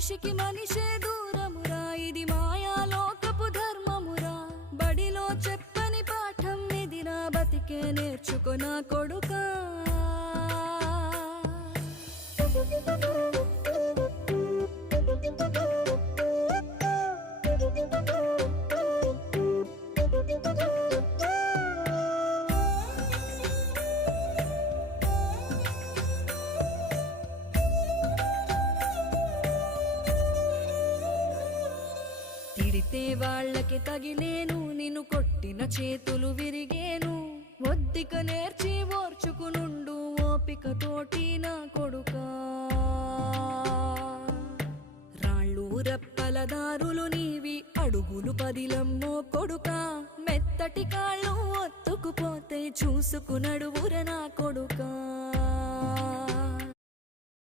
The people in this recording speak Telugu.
మనిషికి మనిషే దూరమురా, ఇది మాయాలోకపు ధర్మమురా. బడిలో చెప్పని పాఠం ఇదిరా, బతికే నేర్చుకో నా కొడుకా. తిడితే వాళ్ళకి తగిలేను, నిన్ను కొట్టిన చేతులు విరిగేను. ఒద్దిక నేర్చి ఓర్చుకునుండు ఓపికతోటి నా కొడుకా. రాళ్ళు రప్పల దారులు నీవి, అడుగులు పదిలమ్మో కొడుకా. మెత్తటి కాళ్ళు ఒత్తుకుపోతే చూసుకునడువుర నా కొడుకా.